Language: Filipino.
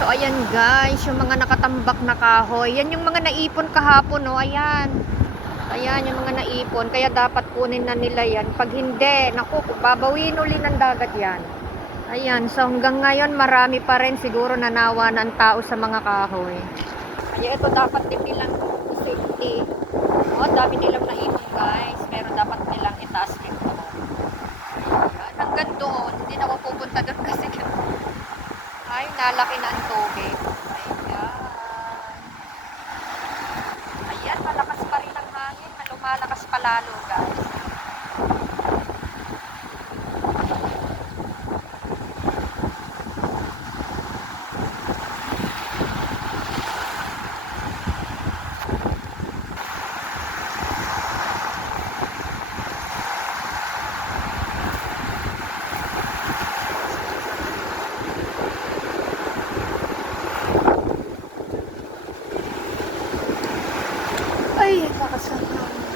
So ayan guys, yung mga nakatambak na kahoy, yan yung mga naipon kahapon, no? Ayan. Ayan yung mga naipon, kaya dapat kunin na nila yan. Pag hindi, naku, babawin uli ng dagat yan. Ayan, so hanggang ngayon marami pa rin siguro nanawa ng tao sa mga kahoy. Kaya ito dapat din nilang safety. Oh, dami nilang naipon guys, pero dapat nilang itaas ito. Ayan, hanggang doon, hindi na ako pupunta doon kasi ay, nalaki na ang tubig. Ayan. Ayan, malakas pa rin ang hangin. Lumalakas pa lalo, guys. Ay, lakas ng hangin.